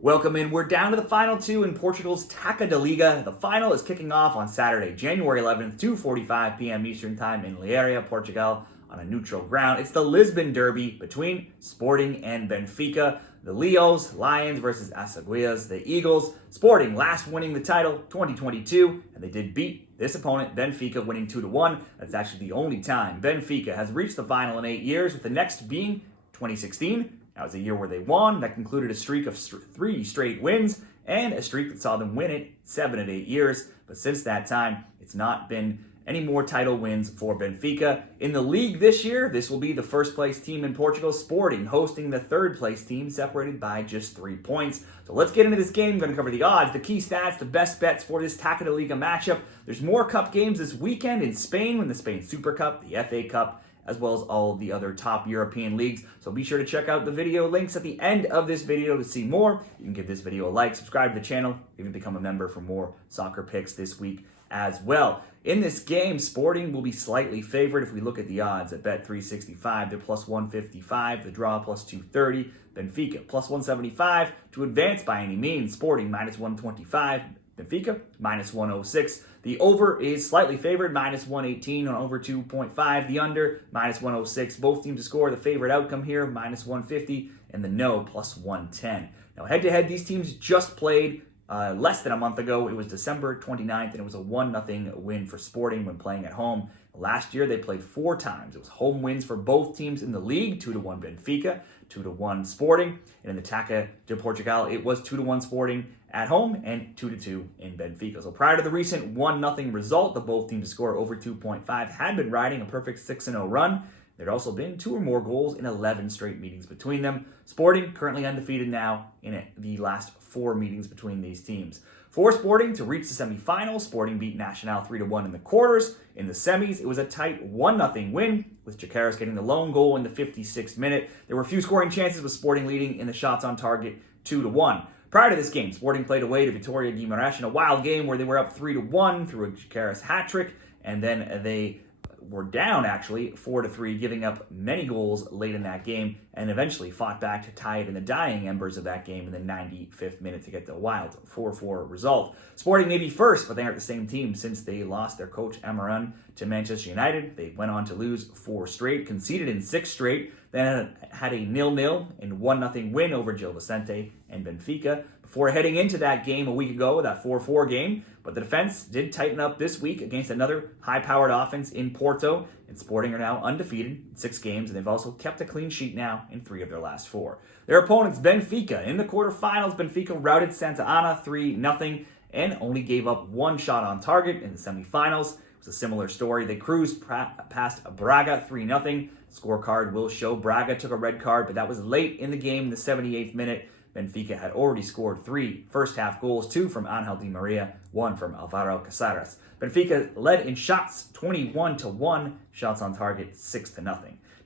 Welcome in. We're down to the final two in Portugal's Taça da Liga. The final is kicking off on Saturday, January 11th, 2:45 p.m. Eastern Time in Leiria, Portugal, on a neutral ground. It's the Lisbon Derby between Sporting and Benfica. The Lions versus As Águias, the Eagles. Sporting last winning the title, 2022, and they did beat this opponent, Benfica, winning 2-1. That's actually the only time Benfica has reached the final in 8 years, with the next being 2016. That was a year where they won. That concluded a streak of 3 straight wins and a streak that saw them win it 7 of 8 years. But since that time, it's not been any more title wins for Benfica. In the league this year, this will be the first place team in Portugal, Sporting, hosting the third place team, separated by just 3 points. So let's get into this game. I'm going to cover the odds, the key stats, the best bets for this Taça da Liga matchup. There's more cup games this weekend in Spain, with the Spain Super Cup, the FA Cup, as well as all of the other top European leagues. So be sure to check out the video links at the end of this video to see more. You can give this video a like, subscribe to the channel, even become a member for more soccer picks this week as well. In this game, Sporting will be slightly favored. If we look at the odds at Bet365, they're plus 155, the draw plus 230, Benfica plus 175 to advance by any means, Sporting minus 125, Benfica minus 106. The over is slightly favored, minus 118 on over 2.5. The under, minus 106. Both teams to score. The favorite outcome here, minus 150. And the no, plus 110. Now, head-to-head, these teams just played less than a month ago. It was December 29th, and it was a 1-0 win for Sporting when playing at home. Last year, they played 4 times. It was home wins for both teams in the league, 2-1 Benfica, 2-1 Sporting. And in the Taça de Portugal, it was 2-1 Sporting at home and 2-2 in Benfica. So prior to the recent 1-0 result, the both teams to score over 2.5 had been riding a perfect 6-0 run. There'd also been 2 or more goals in 11 straight meetings between them. Sporting currently undefeated now in the last 4 meetings between these teams. For Sporting to reach the semifinals, Sporting beat Nacional 3-1 in the quarters. In the semis, it was a tight 1-0 win, with Jacaras getting the lone goal in the 56th minute. There were few scoring chances, with Sporting leading in the shots on target 2-1. Prior to this game, Sporting played away to Vitória Guimarães in a wild game where they were up 3-1 through a Jacaras hat-trick, and then they were down, actually, 4-3, giving up many goals late in that game, and eventually fought back to tie it in the dying embers of that game in the 95th minute to get the wild 4-4 result. Sporting may be first, but they aren't the same team since they lost their coach Amarán to Manchester United. They went on to lose 4 straight, conceded in 6 straight, then had a 0-0 and 1-0 win over Gil Vicente and Benfica before heading into that game a week ago, that 4-4 game. But the defense did tighten up this week against another high-powered offense in Porto, and Sporting are now undefeated in 6 games, and they've also kept a clean sheet now in 3 of their last 4. Their opponents, Benfica. In the quarterfinals, Benfica routed Santa Ana 3-0 and only gave up 1 shot on target. In the semifinals, it was a similar story. They cruised past Braga 3-0. Scorecard will show Braga took a red card, but that was late in the game in the 78th minute. Benfica had already scored 3 first-half goals, 2 from Angel Di Maria, 1 from Alvaro Caceres. Benfica led in shots 21-1, shots on target 6-0. Now,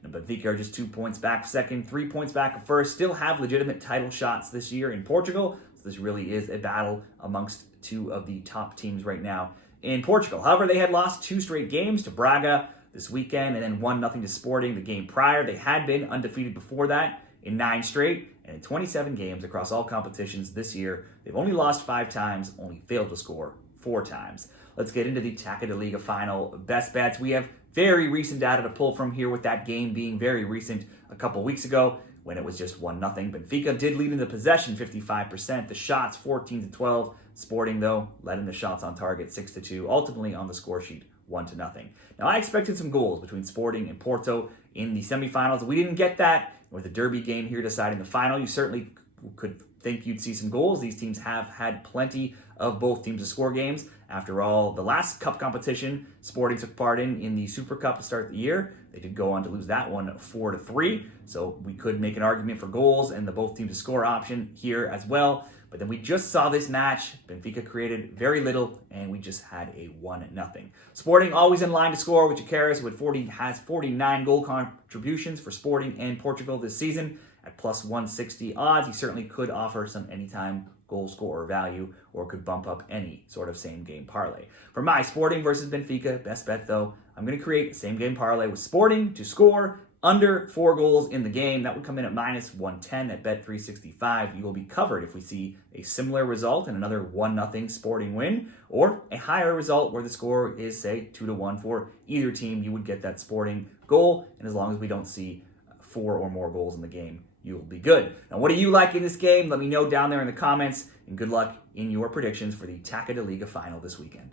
Benfica are just 2 points back second, 3 points back first, still have legitimate title shots this year in Portugal. So this really is a battle amongst 2 of the top teams right now in Portugal. However, they had lost 2 straight games to Braga this weekend and then 1-0 to Sporting the game prior. They had been undefeated before that in 9 straight, and in 27 games across all competitions this year, they've only lost 5 times, only failed to score 4 times. Let's get into the Taça da Liga final best bets. We have very recent data to pull from here, with that game being very recent a couple weeks ago when it was just 1-0. Benfica did lead in the possession 55%, the shots 14-12. Sporting, though, led in the shots on target 6-2, ultimately on the score sheet 1-0. Now, I expected some goals between Sporting and Porto in the semifinals. We didn't get that. With the derby game here deciding the final, you certainly could think you'd see some goals. These teams have had plenty of both teams to score games. After all, the last cup competition Sporting took part in the Super Cup to start the year, they did go on to lose that one 4-3. So we could make an argument for goals and the both teams to score option here as well. But then we just saw this match. Benfica created very little, and we just had a 1-0. Sporting always in line to score, with Jacaras, who has 49 goal contributions for Sporting and Portugal this season. At plus 160 odds, he certainly could offer some anytime goal scorer value, or could bump up any sort of same-game parlay. For my Sporting versus Benfica best bet, though, I'm going to create a same-game parlay with Sporting to score under 4 goals in the game. That would come in at minus 110 at Bet365. You will be covered if we see a similar result and another 1-0 Sporting win, or a higher result where the score is, say, 2-1 for either team. You would get that Sporting goal, and as long as we don't see 4 or more goals in the game, you will be good. Now, what do you like in this game? Let me know down there in the comments, and good luck in your predictions for the Taça da Liga final this weekend.